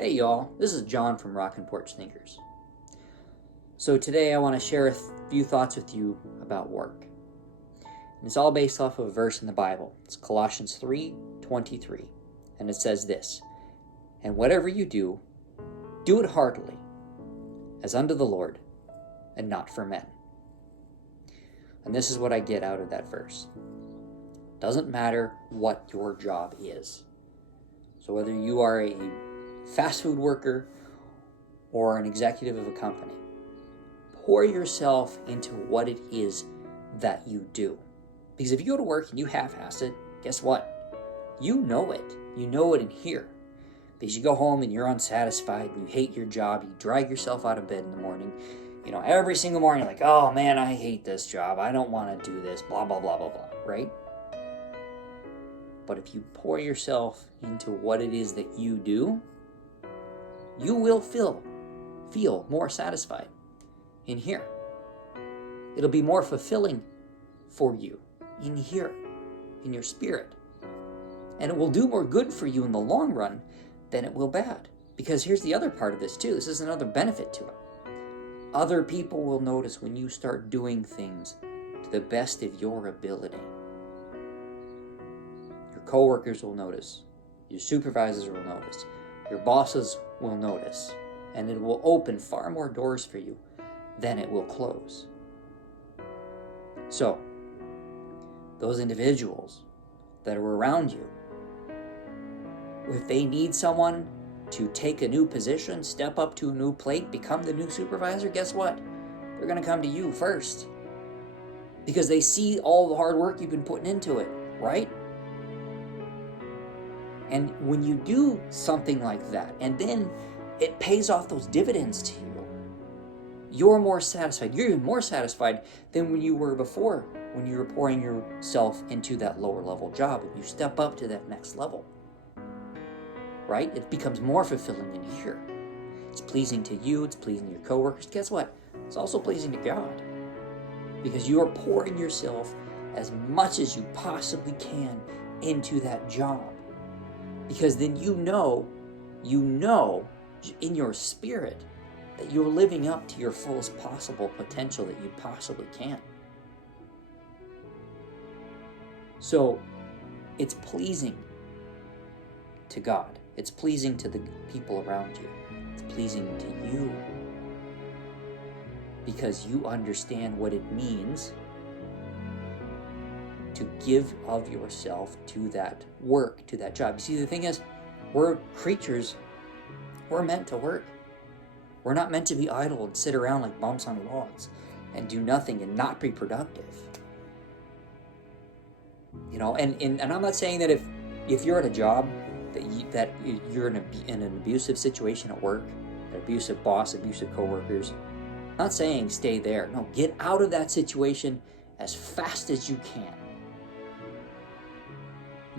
Hey y'all, this is John from Rockin Porch Thinkers. So today I want to share a few thoughts with you about work. And it's all based off of a verse in the Bible. It's Colossians 3:23. And it says this, "And whatever you do, do it heartily, as unto the Lord, and not for men." And this is what I get out of that verse. Doesn't matter what your job is. So whether you are a fast food worker or an executive of a company, pour yourself into what it is that you do. Because if you go to work and you half-ass it, guess what? You know it. You know it in here. Because you go home and you're unsatisfied, and you hate your job, you drag yourself out of bed in the morning. Every single morning you're like, oh man, I hate this job. I don't want to do this, blah, blah, blah, blah, blah, right? But if you pour yourself into what it is that you do, you will feel more satisfied in here. It'll be more fulfilling for you in here, in your spirit. And it will do more good for you in the long run than it will bad. Because here's the other part of this too. This is another benefit to it. Other people will notice when you start doing things to the best of your ability. Your coworkers will notice. Your supervisors will notice. Your bosses will notice, and it will open far more doors for you than it will close. So, those individuals that are around you, if they need someone to take a new position, step up to a new plate, become the new supervisor, guess what? They're going to come to you first. Because they see all the hard work you've been putting into it, right? And when you do something like that, and then it pays off those dividends to you, you're more satisfied. You're even more satisfied than when you were before, when you were pouring yourself into that lower level job, and you step up to that next level. Right? It becomes more fulfilling in here. It's pleasing to you, it's pleasing to your coworkers. Guess what? It's also pleasing to God. Because you are pouring yourself as much as you possibly can into that job. Because then you know in your spirit that you're living up to your fullest possible potential that you possibly can. So it's pleasing to God. It's pleasing to the people around you. It's pleasing to you. Because you understand what it means to give of yourself to that work, to that job. You see, the thing is, we're creatures. We're meant to work. We're not meant to be idle and sit around like bumps on logs and do nothing and not be productive. And I'm not saying that if you're at a job that you're in an abusive situation at work, an abusive boss, abusive coworkers, I'm not saying stay there. No, get out of that situation as fast as you can.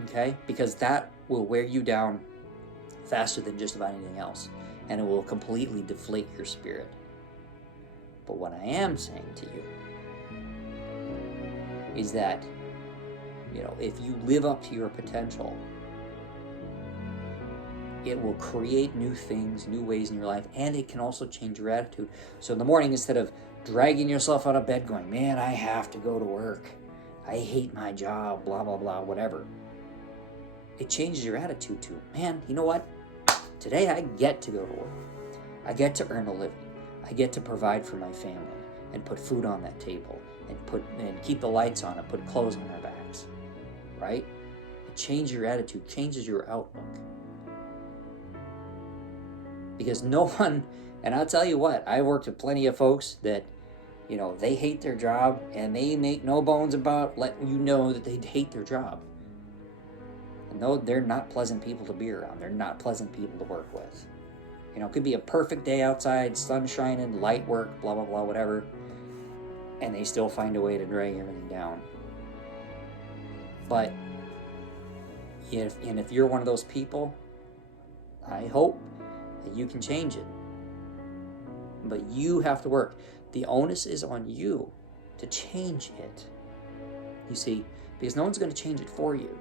Okay? Because that will wear you down faster than just about anything else. And it will completely deflate your spirit. But what I am saying to you is that, if you live up to your potential, it will create new things, new ways in your life, and it can also change your attitude. So in the morning, instead of dragging yourself out of bed going, man, I have to go to work, I hate my job, blah, blah, blah, whatever, it changes your attitude to, man, you know what? Today I get to go to work. I get to earn a living. I get to provide for my family and put food on that table and keep the lights on and put clothes on our backs, right? It changes your attitude, changes your outlook. Because no one, and I'll tell you what, I worked with plenty of folks that, they hate their job and they make no bones about letting you know that they hate their job. And no, they're not pleasant people to be around. They're not pleasant people to work with. It could be a perfect day outside, sun shining, light work, blah, blah, blah, whatever. And they still find a way to drag everything down. But if you're one of those people, I hope that you can change it. But you have to work. The onus is on you to change it. You see, because no one's going to change it for you.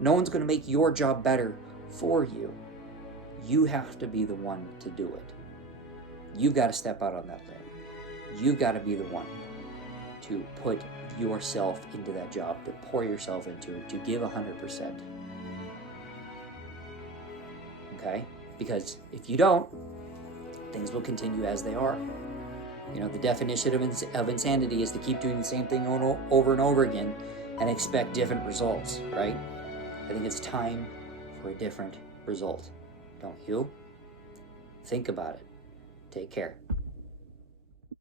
No one's going to make your job better for you. You have to be the one to do it. You've got to step out on that limb. You've got to be the one to put yourself into that job, to pour yourself into it, to give 100%. Okay? Because if you don't, things will continue as they are. You know, the definition of insanity is to keep doing the same thing over and over again and expect different results, right? I think it's time for a different result. Don't you? Think about it. Take care.